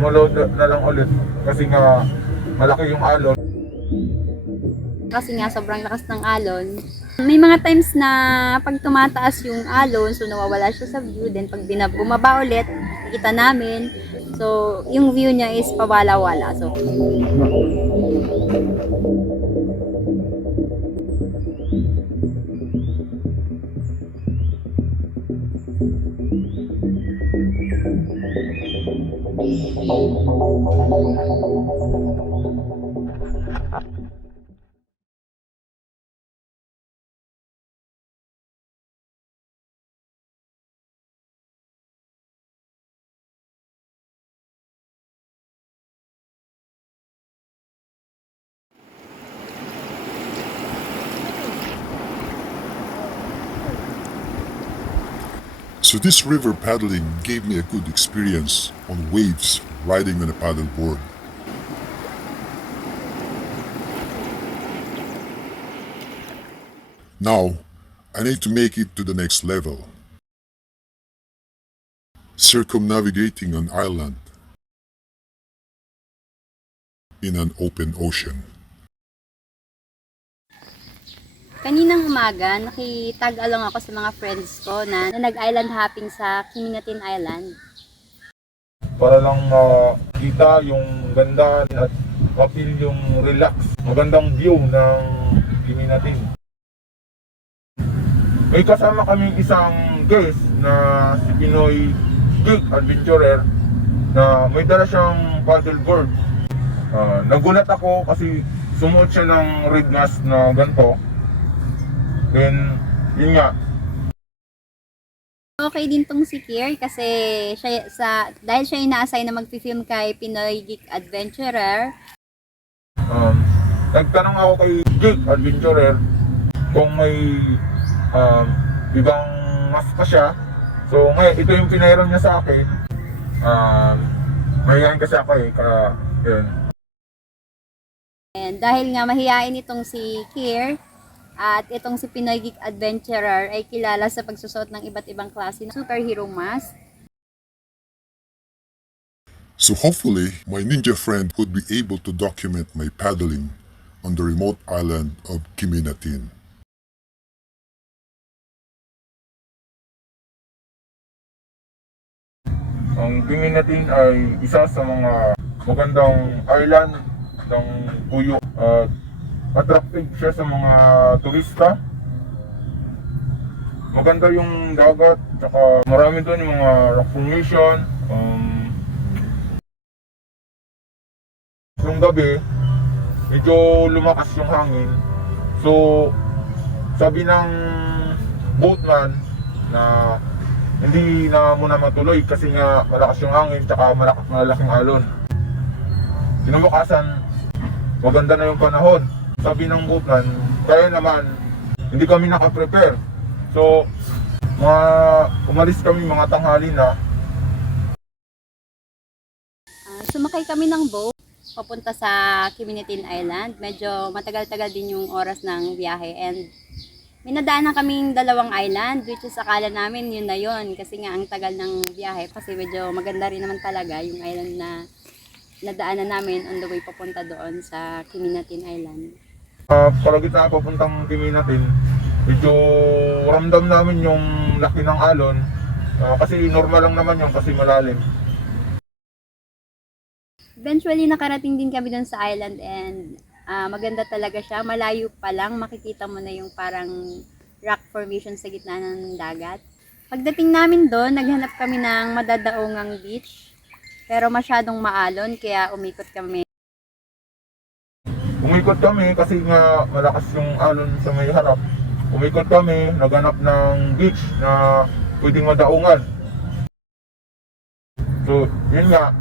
Sumaload na lang ulit kasi nga malaki yung alon. Kasi nga sobrang lakas ng alon. May mga times na pag tumataas yung alon, so nawawala siya sa view. Then pag bumaba ulit, kita namin. So yung view niya is pawala-wala. So So this river paddling gave me a good experience on waves riding on a paddleboard. Now, I need to make it to the next level. Circumnavigating an island in an open ocean. kaninang umaga, nakitag-along ako sa mga friends ko na nag-island hopping sa Kiminatin Island. Para lang kita yung ganda at mapil yung relax. Magandang view ng Kiminatin. May kasama kaming isang guest na si Pinoy Geek Adventurer na may dala siyang paddleboard. Nagulat ako kasi sumuot siya ng red mask na ganito. Then, yun nga. Okay din tong si Kier kasi dahil siya ina-assign na mag-film kay Pinoy Geek Adventurer. Nagtanong ako kay Geek Adventurer kung may ibang mask pa siya. So ngayon, ito yung pinairon niya sa akin. Mahihayin kasi ako eh, kaya yun. And dahil nga mahihain itong si Kier at itong si Pinoy Geek Adventurer ay kilala sa pagsusot ng iba't ibang klase ng superhero mask. So hopefully, my ninja friend would be able to document my paddling on the remote island of Kiminatin. Ang Kiminatin ay isa sa mga magandang island ng Puyo at attractive siya sa mga turista. Maganda yung dagat, tsaka marami doon yung mga rock formation. Nung gabi, medyo lumakas yung hangin. So, sabi ng boatman na hindi na muna matuloy kasi nga malakas yung hangin tsaka malaking alon. Kinabukasan, maganda na yung panahon. Sabi ng boatman, kaya naman hindi kami nakaprepare. So, umalis kami mga tanghali na. Sumakay kami ng boat papunta sa Kiminatin Island. Medyo matagal-tagal din yung oras ng biyahe and may nadaanan kaming dalawang island which is akala namin yun na yun kasi nga ang tagal ng biyahe kasi medyo maganda rin naman talaga yung island na nadaanan namin on the way papunta doon sa Kiminatin Island. Kalagitnaan papuntang Kiminatin, medyo ramdam namin yung laki ng alon kasi normal lang naman yun kasi malalim. Eventually nakarating din kami doon sa island and maganda talaga siya. Malayo pa lang makikita mo na yung parang rock formation sa gitna ng dagat. Pagdating namin doon, naghanap kami ng madadaongang beach pero masyadong maalon kaya umikot kami. Umikot kami kasi nga malakas yung alon sa may harap. Umikot kami, naghanap ng beach na pwedeng madaungan. So, yun nga,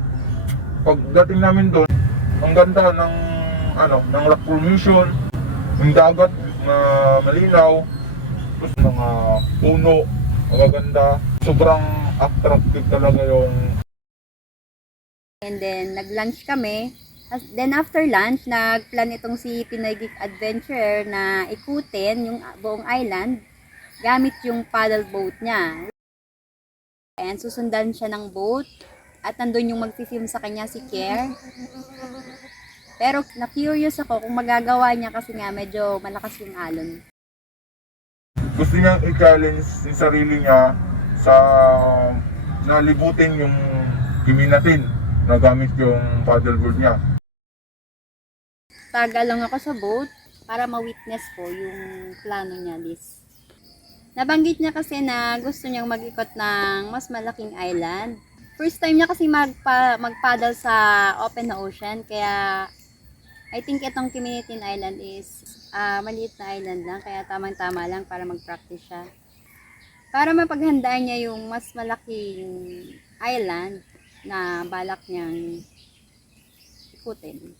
pagdating namin doon, ang ganda ng rock formation, yung dagat na malinaw, tapos mga puno, magaganda. Sobrang attractive talaga yung. And then nag-lunch kami. Then after lunch, nagplan itong si Pinoy Geek Adventurer na ikutin yung buong island gamit yung paddle boat niya. And susundan siya ng boat at nandun yung mag-film sa kanya si Kier. Pero na-curious ako kung magagawa niya kasi nga medyo malakas yung alon. Gusto niyang i-challenge yung sarili niya sa nalibutin yung Kiminatin na gamit yung paddleboard niya. Taga lang ako sa boat para ma-witness ko yung plano niya this. Nabanggit niya kasi na gusto niyang mag-ikot ng mas malaking island. First time niya kasi mag-paddle sa open ocean, kaya I think itong Kiminitin Island is maliit na island lang, kaya tamang-tama lang para mag-practice siya. Para mapaghandaan niya yung mas malaking island na balak niyang ikutin.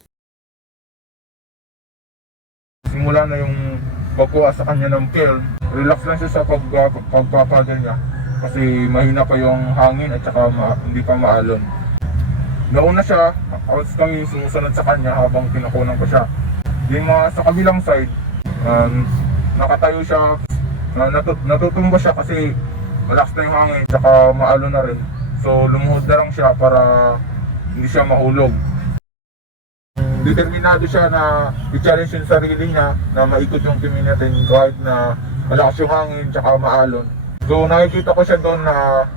Simula na yung pagkuha sa kanya ng film, relax lang siya sa pagpapaddle niya kasi mahina pa yung hangin at saka hindi pa maalon. Nauna siya, outs kami sumusunod sa kanya habang pinakunan ko siya. Yung sa kabilang side, nakatayo siya, natutumba siya kasi malakas na yung hangin at saka maalon na rin. So lumuhod na lang siya para hindi siya mahulog. Determinado siya na i-challenge yung sarili niya na maikot yung Kiminitin kahit na malakas yung hangin tsaka maalon. So nakikita ko siya doon na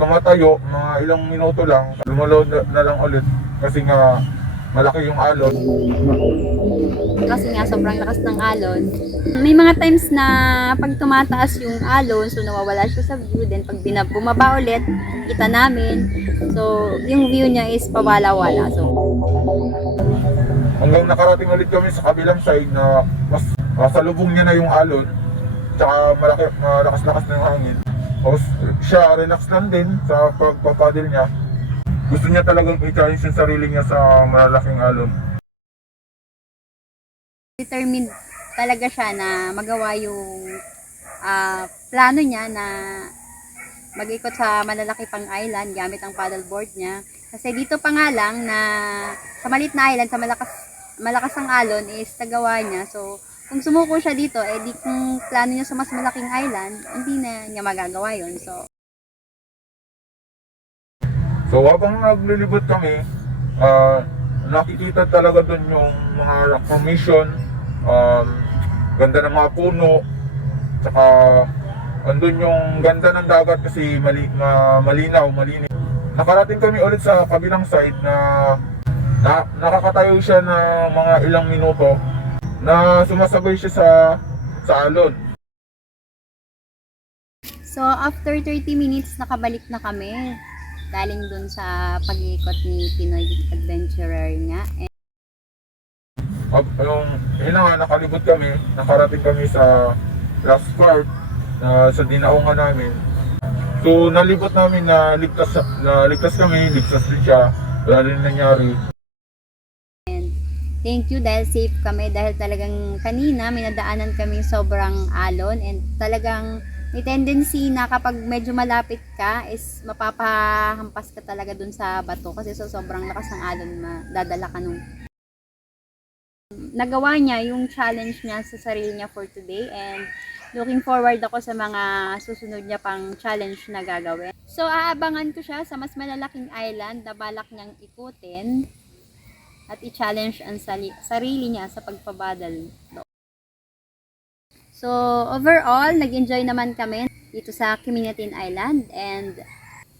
tumatayo, mga ilang minuto lang, lumulod na lang ulit kasi nga malaki yung alon. Kasi nga sobrang lakas ng alon. May mga times na pag tumataas yung alon, so nawawala siya sa view, then pag bumaba ulit, kita namin. So yung view niya is pawala-wala. So hanggang nakarating ulit kami sa kabilang side na mas salubong niya na yung alon, tsaka malakas-lakas na yung hangin. Tapos siya relax lang din sa pagpapadil niya. Gusto niya talagang i-challenge yung sarili niya sa malalaking alon. Determined talaga siya na magawa yung plano niya na mag-ikot sa malalaki pang island gamit ang paddleboard niya. Kasi dito pa nga lang na sa maliit na island, sa malakas ang alon is nagawa niya. So kung sumuko siya dito, di kung plano niya sa mas malaking island, hindi na niya magagawa yun. So habang naglilibot kami, nakikita talaga doon yung mga rock formation, ganda ng mga puno, tsaka andun yung ganda ng dagat kasi malinaw, malinis. Nakarating kami ulit sa kabilang side na nakakatayo siya na mga ilang minuto na sumasabay siya sa alon. So after 30 minutes, nakabalik na kami. Galing dun sa pag-iikot ni Pinoy Adventurer nga. Yun nga, nakalibot kami, nakarating kami sa last part sa dinaungan namin. So nalibot namin na ligtas kami, ligtas din siya, wala rin nangyari. And thank you dahil safe kami, dahil talagang kanina may nadaanan kami sobrang alon and talagang may tendency na kapag medyo malapit ka is mapapahampas ka talaga dun sa bato kasi sobrang lakas ng alon, madadala ka nung. Nagawa niya yung challenge niya sa sarili niya for today and looking forward ako sa mga susunod niya pang challenge na gagawin. So aabangan ko siya sa mas malalaking island na balak niyang ikutin at i-challenge ang sarili niya sa pagpabadal. So, overall, nag-enjoy naman kami dito sa Kiminitin Island and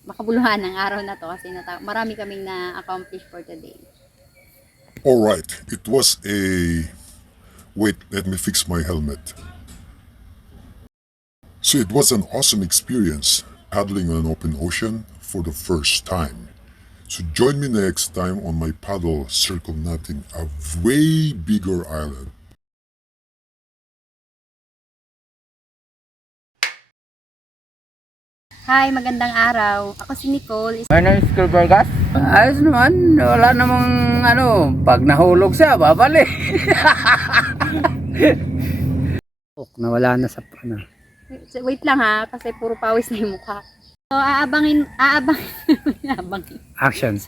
makabuluhan ng araw na to kasi marami kaming na-accomplish for today. Alright, it was a... Wait, let me fix my helmet. So it was an awesome experience paddling on an open ocean for the first time. So join me next time on my paddle circumnating a way bigger island. Hi, magandang araw. Ako si Nicole. My name is Kulbergas. Ayos naman. Wala namang pag nahulog siya, babalik. Nawala na sa Wait lang ha, kasi puro pawis na yung mukha. So, aabangin. Actions.